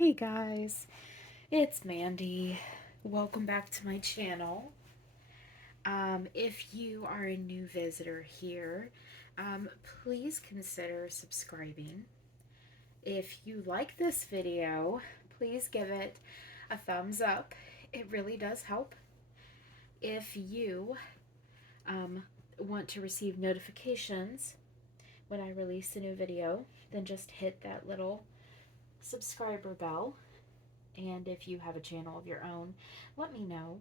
Hey guys, it's Mandy. Welcome back to my channel. If you are a new visitor here, please consider subscribing. If you like this video, please give it a thumbs up. It really does help. If you um, want to receive notifications when I release a new video, then just hit that little subscriber bell. And if you have a channel of your own, let me know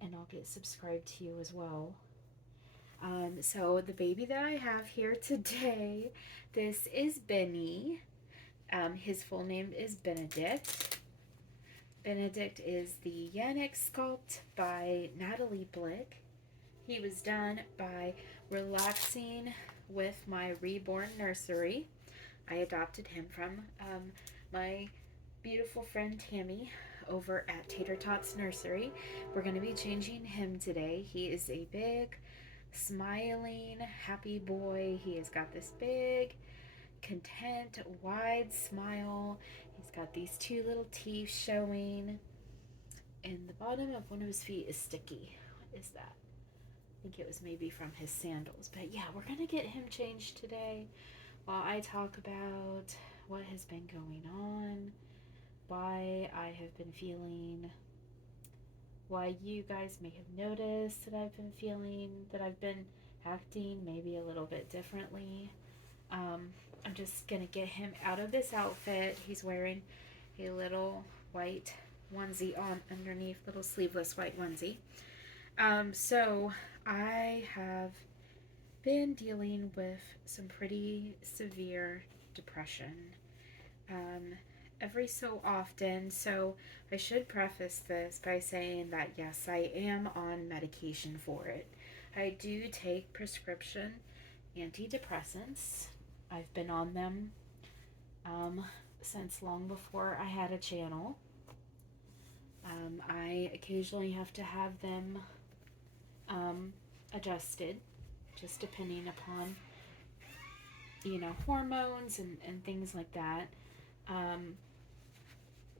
and I'll get subscribed to you as well. So the baby that I have here today, this is Benny. His full name is Benedict. Benedict is the Yannick sculpt by Natalie Blick. He was done by Relaxing with My Reborn Nursery. I adopted him from my beautiful friend Tammy over at Tater Tots Nursery. We're going to be changing him today. He is a big, smiling, happy boy. He has got this big, content, wide smile. He's got these two little teeth showing, and the bottom of one of his feet is sticky. What is that? I think it was maybe from his sandals. But yeah, we're going to get him changed today while I talk about what has been going on, why I have been feeling, why you guys may have noticed that I've been feeling, that I've been acting maybe a little bit differently. I'm just gonna get him out of this outfit. He's wearing a little white onesie on underneath, little sleeveless white onesie. So I have been dealing with some pretty severe depression. Um, every so often. So I should preface this by saying that yes, I am on medication for it. I do take prescription antidepressants. I've been on them um, since long before I had a channel. I occasionally have to have them adjusted, just depending upon, hormones and things like that. Um,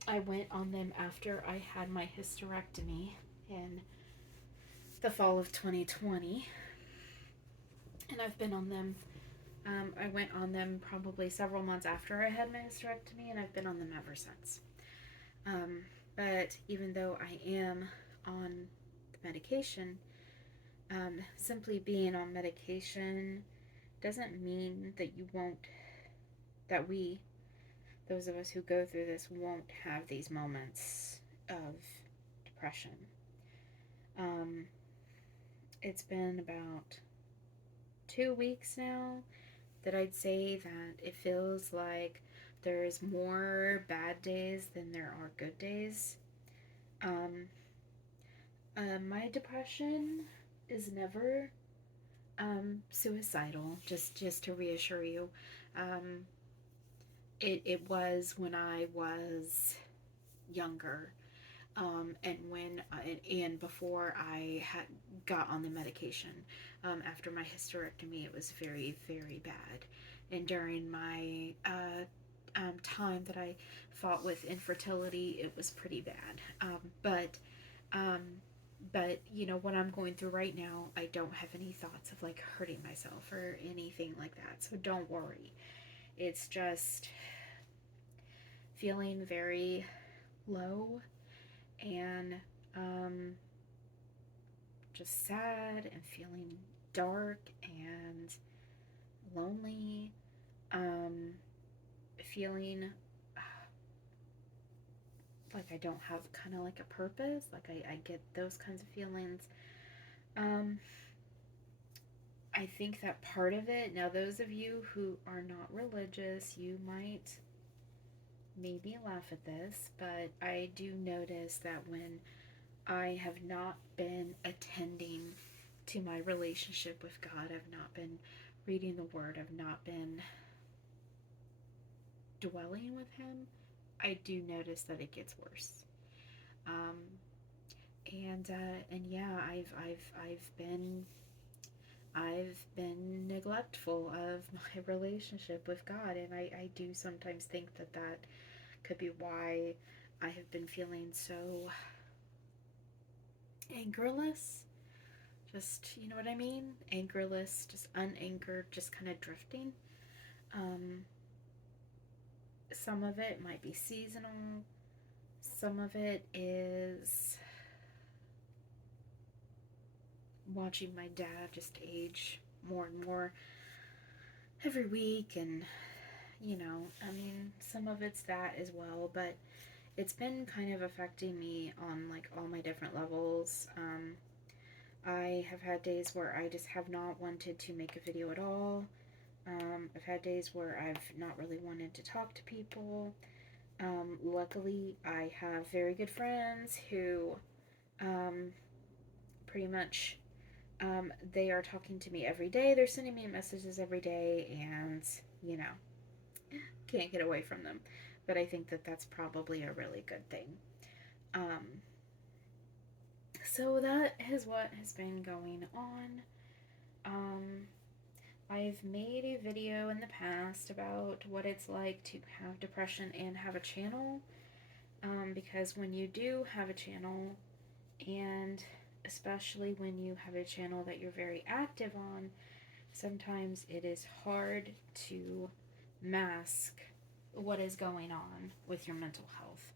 I went on them after I had my hysterectomy in the fall of 2020, and I've been on them. I went on them probably several months after I had my hysterectomy, and I've been on them ever since. But even though I am on the medication, simply being on medication doesn't mean that we, those of us who go through this, won't have these moments of depression. Um, it's been about 2 weeks now that I'd say that it feels like there's more bad days than there are good days. Um, my depression is never suicidal. Just to reassure you, um, it was when I was younger. And before I had got on the medication. After my hysterectomy, it was very, very bad. And during my time that I fought with infertility, it was pretty bad. But what I'm going through right now, I don't have any thoughts of like hurting myself or anything like that. So don't worry. It's just feeling very low and just sad and feeling dark and lonely, feeling like I don't have kind of like a purpose. Like I get those kinds of feelings. Um, I think that part of it, now, those of you who are not religious, you might maybe laugh at this, but I do notice that when I have not been attending to my relationship with God, I've not been reading the Word, I've not been dwelling with Him, I do notice that it gets worse. Um, and yeah, I've been neglectful of my relationship with God, and I do sometimes think that Could be why I have been feeling so angerless. Just, you know what I mean? Angerless, just unanchored, just kind of drifting. Um, some of it might be seasonal. Some of it is watching my dad just age more and more every week. And, you know, I mean, some of it's that as well. But it's been kind of affecting me on like all my different levels. I have had days where I just have not wanted to make a video at all. I've had days where I've not really wanted to talk to people. Luckily, I have very good friends who um, pretty much they are talking to me every day. They're sending me messages every day, and you know, can't get away from them. But I think that that's probably a really good thing. Um, so that is what has been going on. Um, I've made a video in the past about what it's like to have depression and have a channel. Because when you do have a channel, and especially when you have a channel that you're very active on, sometimes it is hard to mask what is going on with your mental health.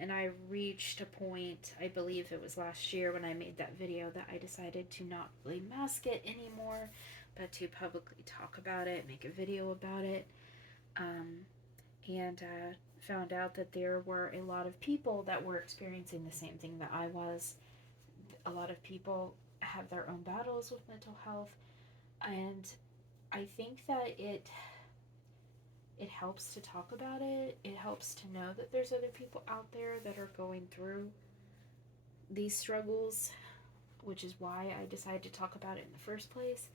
And I reached a point, I believe it was last year when I made that video, that I decided to not really mask it anymore, but to publicly talk about it, make a video about it. And found out that there were a lot of people that were experiencing the same thing that I was. A lot of people have their own battles with mental health, and I think that it helps to talk about it. It helps to know that there's other people out there that are going through these struggles, which is why I decided to talk about it in the first place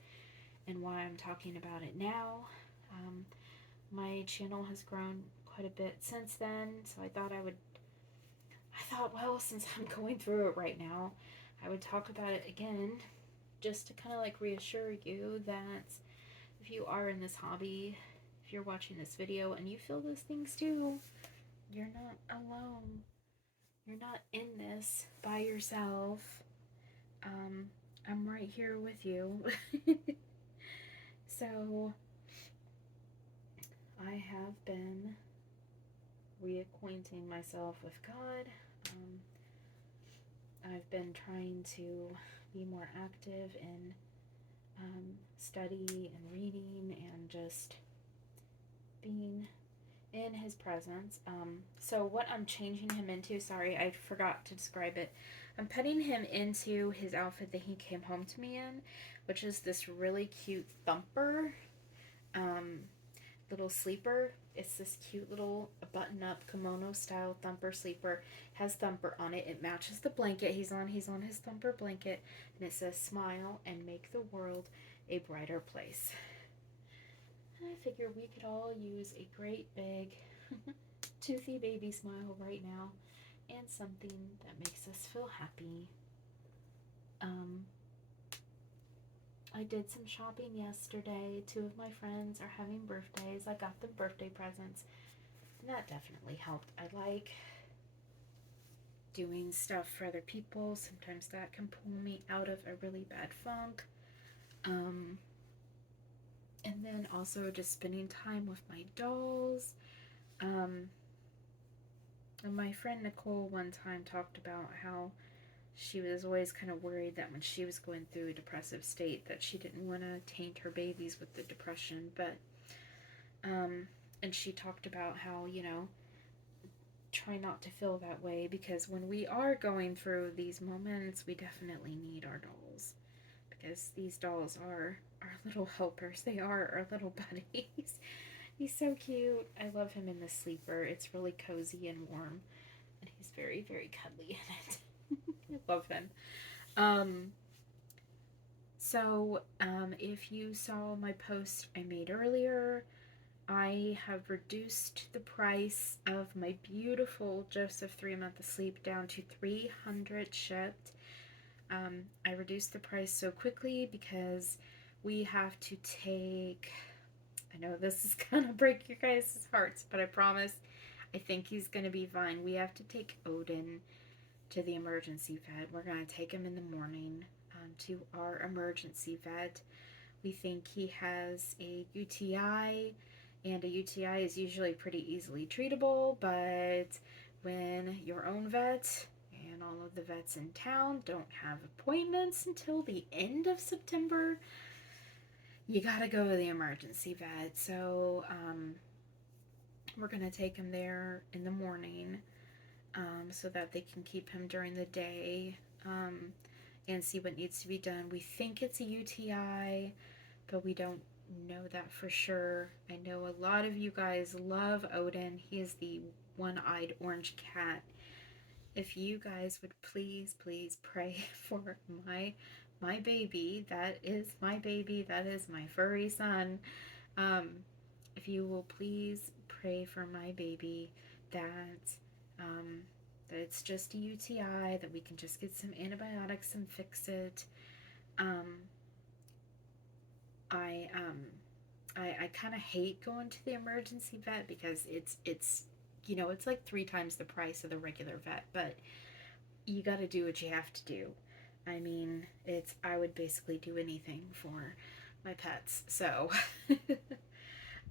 and why I'm talking about it now. My channel has grown quite a bit since then, so I thought, well, since I'm going through it right now, I would talk about it again, just to kind of like reassure you that if you are in this hobby, if you're watching this video and you feel those things too, you're not alone. You're not in this by yourself. I'm right here with you. So, I have been reacquainting myself with God. I've been trying to be more active in study and reading and just being in his presence. So what I'm changing him into, sorry, I forgot to describe it. I'm putting him into his outfit that he came home to me in, which is this really cute thumper little sleeper. It's this cute little button-up kimono style thumper sleeper. Has thumper on it. It matches the blanket he's on. He's on his thumper blanket, and it says "Smile and make the world a brighter place." And I figure we could all use a great big toothy baby smile right now, and something that makes us feel happy. I did some shopping yesterday. 2 of my friends are having birthdays. I got them birthday presents, and that definitely helped. I like doing stuff for other people. Sometimes that can pull me out of a really bad funk. And then also just spending time with my dolls. And my friend Nicole one time talked about how she was always kind of worried that when she was going through a depressive state that she didn't want to taint her babies with the depression. But and she talked about how, you know, try not to feel that way, because when we are going through these moments, we definitely need our dolls, because these dolls are our little helpers. They are our little buddies. He's so cute. I love him in the sleeper. It's really cozy and warm, and he's very, very cuddly in it. I love him. If you saw my post I made earlier, I have reduced the price of my beautiful Joseph 3-month asleep down to $300 shipped. I reduced the price so quickly because we have to take, I know this is gonna break your guys' hearts, but I promise I think he's gonna be fine. We have to take Odin to the emergency vet. We're gonna take him in the morning to our emergency vet. We think he has a UTI, and a UTI is usually pretty easily treatable, but when your own vet and all of the vets in town don't have appointments until the end of September, you gotta go to the emergency vet. So, we're gonna take him there in the morning so that they can keep him during the day and see what needs to be done. We think it's a UTI, but we don't know that for sure. I know a lot of you guys love Odin. He is the one-eyed orange cat. If you guys would please, please pray for my baby. That is my baby. That is my furry son. Um, if you will please pray for my baby that um, that it's just a UTI, that we can just get some antibiotics and fix it. Um, I I kind of hate going to the emergency vet because it's it's like 3 times the price of the regular vet, but you got to do what you have to do. I mean, it's I would basically do anything for my pets. So,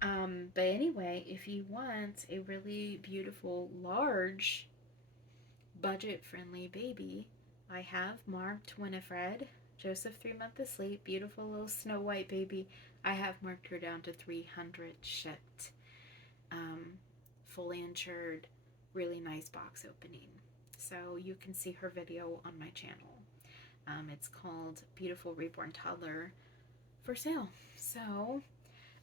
but anyway, if you want a really beautiful, large, budget-friendly baby, I have marked Winifred, Joseph 3 month asleep, beautiful little Snow White baby. I have marked her down to 300 shipped, um, fully insured, really nice box opening. So you can see her video on my channel. It's called Beautiful Reborn Toddler for sale. So,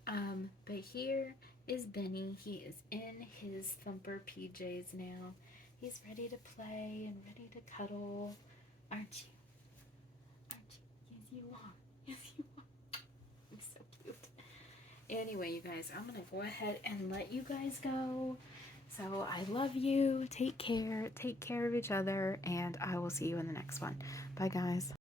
but here is Benny. He is in his Thumper PJs now. He's ready to play and ready to cuddle. Aren't you? Aren't you? Yes, you are. Yes, you are. He's so cute. Anyway, you guys, I'm going to go ahead and let you guys go. So I love you. Take care. Take care of each other. And I will see you in the next one. Bye, guys.